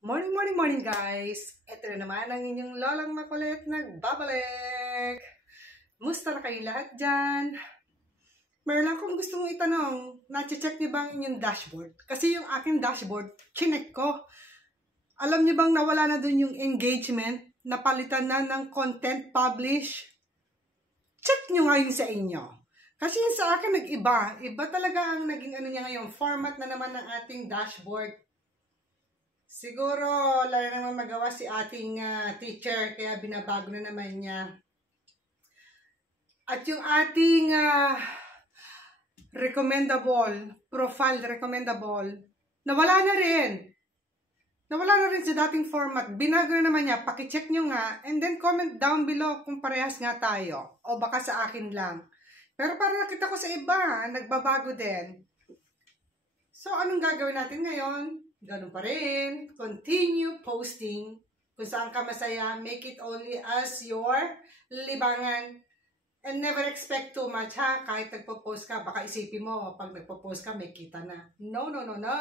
Morning, morning, morning guys! Ito na naman ang inyong lolang makulit nagbabalik! Musta na kayo lahat dyan? Meron lang akong gustong itanong, na-check niyo ba ang inyong dashboard? Kasi yung aking dashboard, chinek ko. Alam niyo bang nawala na dun yung engagement? Napalitan na ng content publish? Check niyo nga yun sa inyo. Kasi yun sa akin nag-iba. Iba talaga ang naging niya ngayon. Format na naman ng ating dashboard. Siguro, wala na naman magawa si ating teacher, kaya binabago na naman niya. At yung ating profile recommendable, nawala na rin. Nawala na rin sa dating format. Binago na naman niya. Pakicheck nyo nga. And then comment down below kung parehas nga tayo. O baka sa akin lang. Pero parang nakita ko sa iba, nagbabago din. So, anong gagawin natin ngayon? Ganun pa rin. Continue posting. Kung saan ka masaya, make it only as your libangan. And never expect too much, ha? Kahit nagpo-post ka, baka isipin mo, pag nagpo-post ka, may kita na. No, no, no, no.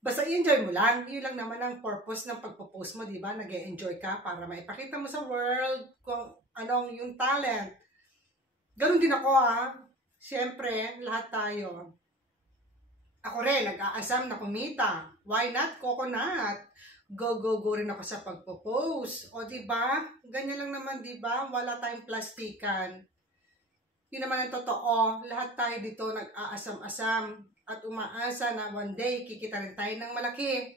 Basta i-enjoy mo lang. Yun lang naman ang purpose ng pagpo-post mo, di ba? Nag-e-enjoy ka para maipakita mo sa world kung anong yung talent. Ganun din ako, ha? Siyempre, lahat tayo. Ako rin, nag-aasam na kumita. Why not? Coconut. Go, go, go rin ako sa pagpo-post. O, diba? Ganyan lang naman, diba? Wala tayong plastikan. Yun naman ang totoo. Lahat tayo dito nag-aasam-asam. At umaasa na one day, kikita rin tayo ng malaki.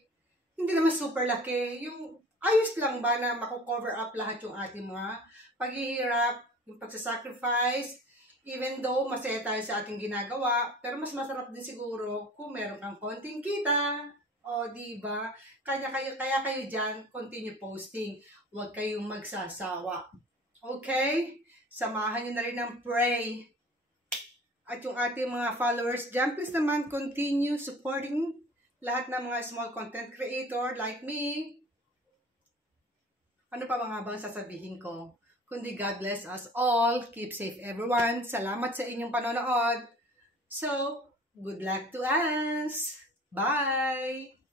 Hindi naman super laki. Yung ayos lang ba na mako-cover up lahat yung ating mga paghihirap, yung pagsasacrifice. Even though masaya tayo sa ating ginagawa, pero mas masarap din siguro kung meron kang konting kita. O, diba? Kaya kayo dyan, continue posting. Huwag kayong magsasawa. Okay? Samahan nyo na rin ng pray. At yung ating mga followers dyan, please naman continue supporting lahat ng mga small content creator like me. Ano pa mga bang sasabihin ko? Kundi God bless us all. Keep safe everyone. Salamat sa inyong panonood. So, good luck to us. Bye!